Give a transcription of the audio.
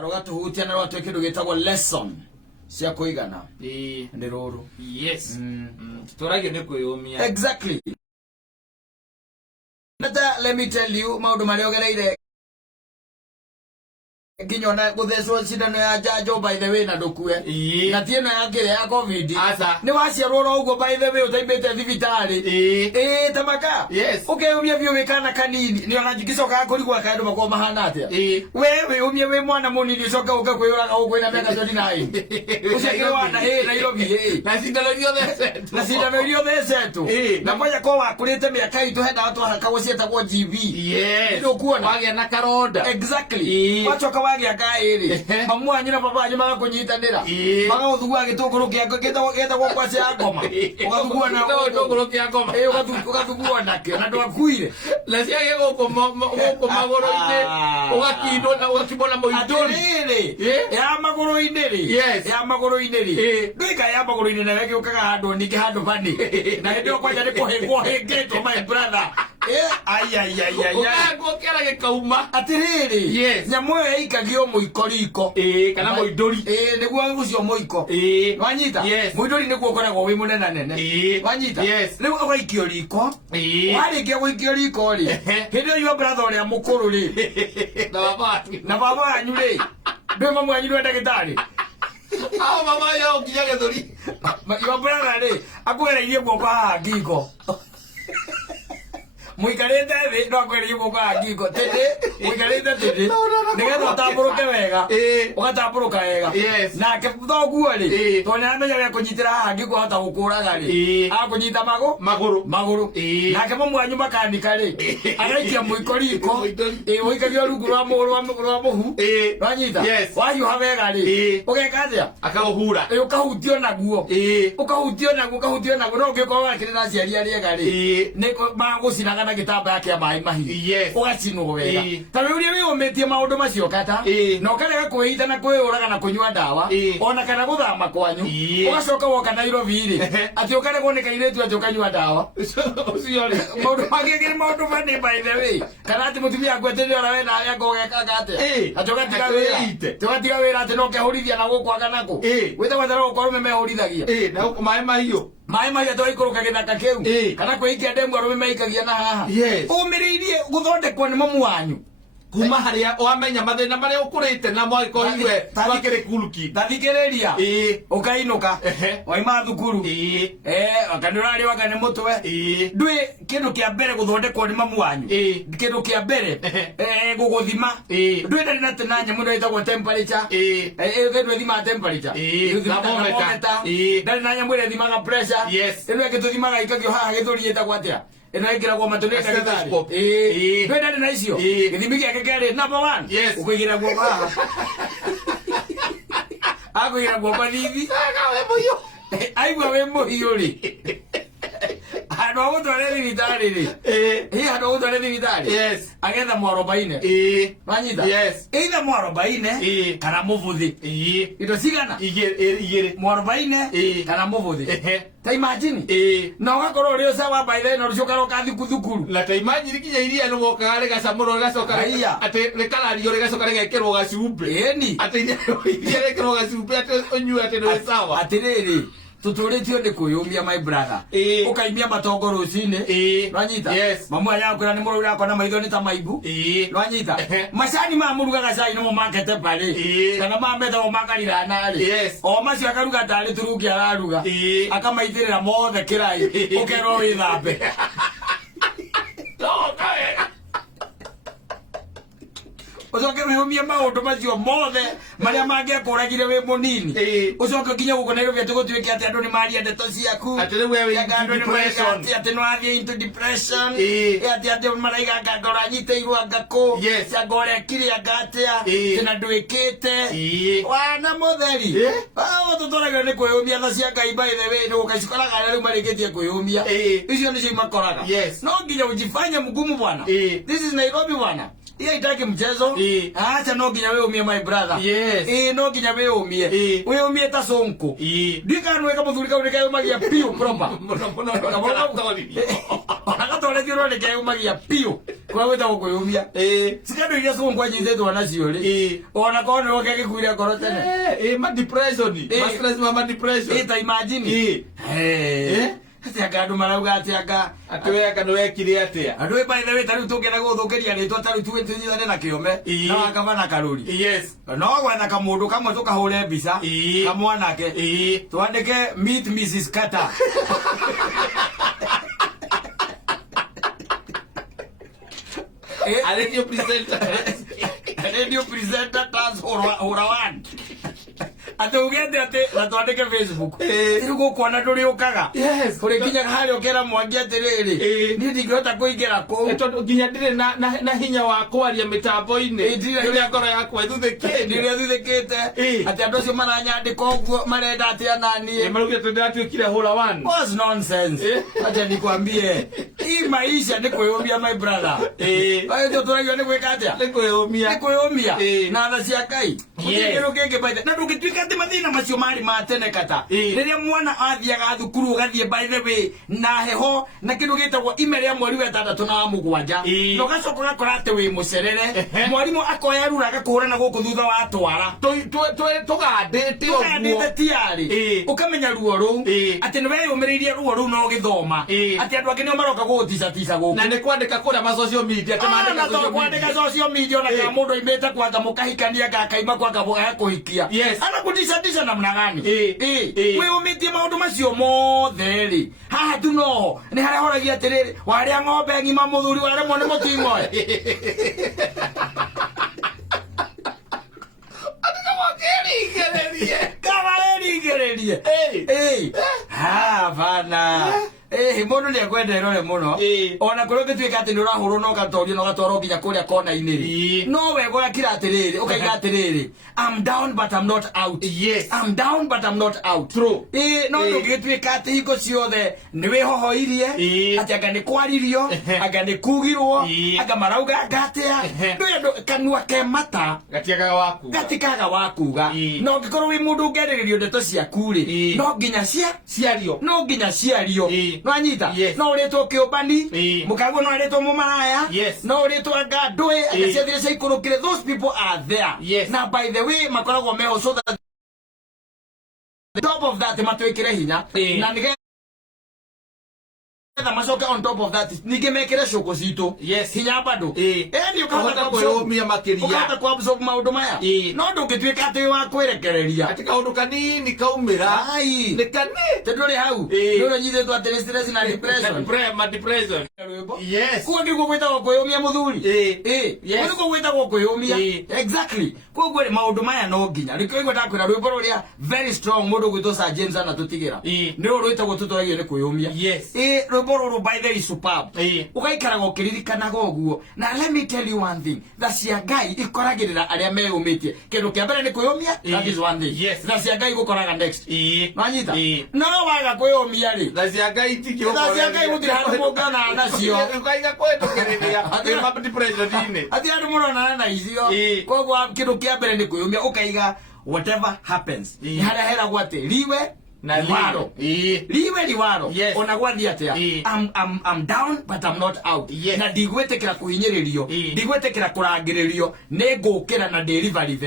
Karogatu hutia na watu kindu gitagwo lesson cia kuigana ni ruru. Yes. Tutoragio ni kuyumia. Exactly. Let me tell you maundu mari ogereire ginyona guthecwo cindano ya janjo by the way na ndukue na tieno ya ngire ya covid ni waciarwo ro ugo by the way utaimbite thibitari tamaka ukeyumia bio wikana kanini ni ona ngicoka kurigwa kandu mako mahana atia wewe umie we mwana munini ucoka uka kwiyuraga ukwina miaka 29 ucekirwa na Nairobi na cindano irio thecetu na moja kwa wakurite miaka itu henda watu hakawo cietagwo GB ndio kuona wagia na karonda exactly wacoka wagia kairi mamu anyu na baba anyu magakunyitanira magaguthugua gitunguru getagwo kwaci ya ngoma ugathugua na gitunguru kia ngoma ugathugua nakio na ndwakuire na ciage guko magoro-ini ugakindwo na ugakibona moinduri ya magoro-ini ri ya magoro-ini ri ndika ya magoro-ini na weke ukaga handu ningi handu bani na ndio kwanja ni kuhengwo hengetwo my brother ukagokera gikauma atiriri nyamu yo ikagio muikoriko kana moinduri niguo ucio muiko wanyita muinduri niguo koragwo wi munena nene wanyita riu ugaikio riko warikia guikio riko ri hindio yo brother uria mukuru ri na baba anyu ri ndwe mamu anyu ndwe ndagitari mama yo kinya githuri yo brother ri akugereirie guoko haha ngingo muikarite thi no akwererie guoko haha ngingo tindi muikarite tindi nigetha utamburuke wega ugatamburuka wega nake thoguo ri to niamenya wia kunyitira haha ngingo hota gukuraga ri akunyita maguru nake mamu anyu makanika ri agaikia muikoriko uikagio rungu rwa muhu wanyita wayuha wega ri ugeka atia akauhura ukahutio naguo no ngiko wakirira aciari ariega ri ni magucinaga na gitamba kia mai mahiu ugacinwo wega ta we uria wiumitie maundu macio kata no karega kwita na kwiyuraga na kunyua ndawa ona kana guthama kwanyu ugacoka woka Nairobi ri ati ukaregwo ni kairetu ati ukanyua ndawa ucio ri maundu magigiri maundu bani by the way kana ati mutumia ngweterera ora we na ya ngogeka gate ati ugatiga wira ati no kehurithia na gukwaga nako wita watara ukorwo memehurithagia na uko mai mahiu to ikuruka githaka kiu kana kwikia ndemu arume maikagia na haha umiriirie guthondekwo ni mamu wanyu kuma haria wamenya mathina maria ukurite na mwiko iwe twakire kuluki tathikiriria ukainuka waima thukuru akanurari wakane mutwe ndwi kindu kia mbere guthondekwo ni mamu wanyu kindu kia mbere guguthima ndwi ndari na tenanya mundu itagwo temperature kindu thima temperature ndari na nyamu thimaga pressure ino gituthimaga ikagio haha githuri itagwo atia eno ikiragwo matune ndagitari ndwenda na icio githimi giake keri number 1 ukuigira guoko haha akuigira guoko thithi we muhiu aigua we muhiu ri handu agutware thibitari ri handu agutware thibitari agetha mwarobaine wanyita either mwarobaine kana muvuthi indo cigana igiri mwarobaine kana muvuthi ta imagine na ugakorwo uri ucawa by then urucoka ukathi kuthukuru na ta imagine kinya iria no gokaga rigacamuro rigacoka ati rikarario rigacoka rigekirwo gacumbe ati iria rikirwo gacumbe ati unyue ati no sawa atiriri tuturitio ni kuyumia my brother ukaimia matongo rucini nwanyita mamu aya kwira ni murura kona maitho ni ta maibu nwanyita macani ma murugaga cai no makete pale kana ma metha o makarira nari o macio akaruga tari turuki araruga akamaitirira mothe kirai ukero withambe ucoke wihumie maundu macio mothe maria mangiakuragire wi munini ucoke nginya guko Nairobi ati gutwike ati andu ni maria ndeto ciaku ati riu we ati no athie into depression ati maraiga ngora nyiteirwo ngaku ngora kiria ngatia tina ndwikite wana mutheri tutoragio ni kwiyumia tha cia Ngai by the way no gukacikoraga riu marikitie kwiyumia icio nicio makoraga no nginya ujifanye mgumu bwana this is Nairobi bwana iya itaki mchezo acha no nginya we umie my brother no nginya we umie ta sonko ndika nwe ka muthuri ka urika magia piu proper ole thiro le kai umagia pio kwa weta gukuyumia sikando iria so ngwa nyithetwo nacio ri ona kono oke gikuire ngoro tene ma depression ma stress ma depression ta imagine ati akandu marauga ati aka atwe akandu wekire atia andu by the way tari tugena guthukiria ritwa tari tunyithane na kiome na akavana karuri yes no gwetha kamundu kamwe tukahure mbica kamwanake twandike meet Mrs. Carter radio presenter tas Horawan atugende ate atwandike Facebook tirugo kwana nduri ukaga kuri kinya hari okera mwangi atiriri ni ndingihota kuingira ku tondu kinya ndire na hinya wa kwaria mitambo-ini ndire ngoro yakwa ithuthikite ndire thuthikite ati andu acio maranyandika uguo marenda atia nani marugite ndiratuikire Horawan was nonsense acha nikwambie hii maisha ni kuyumia my brother ndio tunajua ni kuweka atia ni kuyumia na tha cia Ngai kiro kenge baitha na ndungituika ati mathina macio mari matene kata riria mwana athiaga thukuru gathie by the way na heho na kindu gitagwo email ya mweri wa 6 na 7 no gacoka gakora ati wi mucerere mwarimu akoya rura agakuhura na guku thutha wa twara tugandite uguo tiari ukamenya ruo ru ati niwe yumiririe ruo ru no githoma ati andu angĩ nĩo maroka gũgũtica gũkũ na nĩ kwandĩka kũrĩa ma social media kwandĩka social media ona kana mũndũ aimĩte kwanja mũkahikania gakaima kwanga kũhikia anakũtica namna gani wĩyũmĩtie maũndũ macio mothe rĩ haha tu no nĩ harĩa horagia atĩrĩrĩ warĩa ng'ombe ng'ima mũthuri waremwo nĩ mũting'oe Gererie ha bana mundu ni akwenda irore muno ona kuri gituika ati ni urahurwo no gatorio no gatwaro nginya kuria kona iniri no wego yakira atiriri ukaiga atiriri I'm down but I'm not out I'm down but I'm not out true no ndugituika ati hingo ciothe ni wihohoirie ati anga ni kwaririo anga ni kugirwo anga marauga ngatia ndo kanua ke mata gatikaga wakuga no ngikorwo wi mundu ngeriririo ndeto ciaku ri no nginya ciario no anyita no uretwo kiubani mukago no uretwo mumaraya no uretwo ngandwe agaciathire cia ikurukire those people are there na by the way makoragwo meho so that the top of that matwikire hinya na nige macoke on top of that ninge mekire shoko cito hinya bado ni ukahota kuyumia makiria ukahota kuabsorb maundu maya no ndungituika ati wa kwirekereria ati kaundu kanini kaumira ni kani tenduri hau no nyithetwo ati stress na depression kuwa ngigo gwitagwo kuyumia muthuri kuko gwitagwo kuyumia exactly kuko maundu maya no nginya rikigwa ndakwira rwimbo ruria very strong mundu gwitwo Sir James ana tutigira ni rwitagwo tutwagio ni kuyumia rwimbo by the superb ugaikaraga ukiririkanaga uguo na let me tell you one thing tha cia Ngai ikoragirira aria meyumitie kindu kia mbere ni kuyumia that is one thing tha cia Ngai gukoraga next manyita no waga kuyumia ri tha cia Ngai tikio tha cia Ngai gutira handu mungana nacio ukaiga kwendukiriria ati ma depression ine ati handu murona na icio koguo kindu kia mbere ni kuyumia ukaiga whatever happens haria heragwo ati liwe na liwaro liwaro ona gwathi atia I'm down but I'm not out na ndigwetekera kuhinyiririo ndigwetekera kurangiririo ni ngukira na delivery